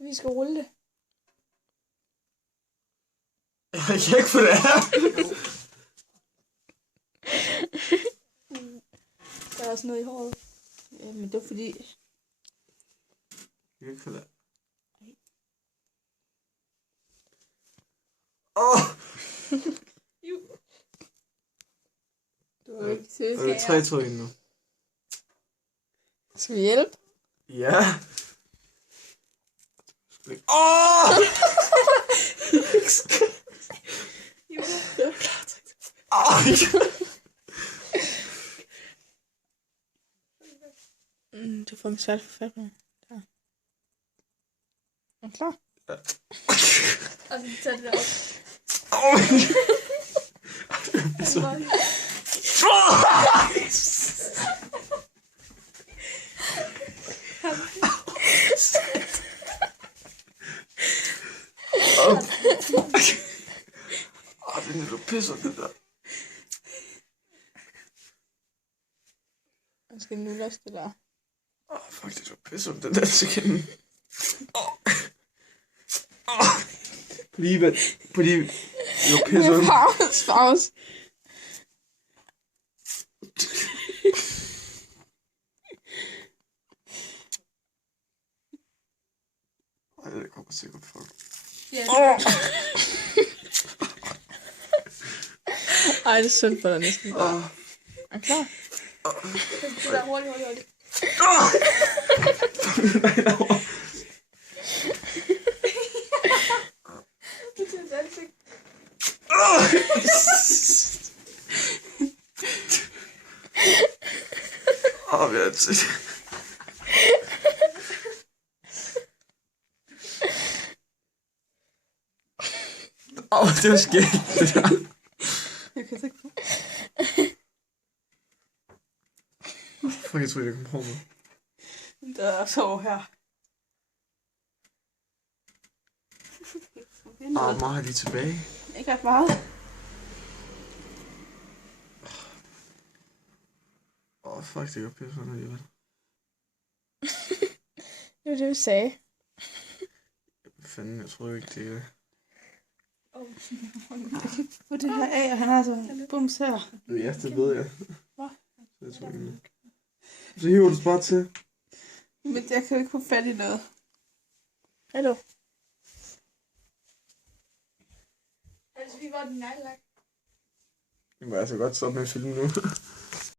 Vi skal rulle det. Jeg kan ikke få det her. Der er også noget i håret. Ja, men det var fordi... Jeg kan ikke få det. Åh! Du var ikke sød. Det er 3-2 nu. Skal vi hjælpe? Ja. Åh! Det er fucking svært for fat med. Der. Er du klar? Ja. Og så tager det der op. Det er du pisser det der. Jeg skal nu løse det der. Fuck, det er du pisser den der sekund. Fordi du pisser den. Pause. Ej, det kommer sikkert for. Ja, ej, det er synd for dig næsten. Er du klar? Det der hurtigt. Vi er til. Det var skægt, det der. Jeg kan ikke få. Fuck, jeg tror, jeg kom på mig. Der er så her. Hvor meget er de tilbage? Ikke ret meget. Fuck, det går pisse sådan alligevel. Det var det, vi sagde. Fanden, jeg tror ikke, det er... Få det her af, og han har så bums her. Ja, det ved jeg. Hvad? Så jeg tror ikke. Så hiver du det bare til. Men jeg kan jo ikke få fat i noget. Hallo? Altså, vi var den nejlagt. Jeg må altså godt stoppe med at filme nu.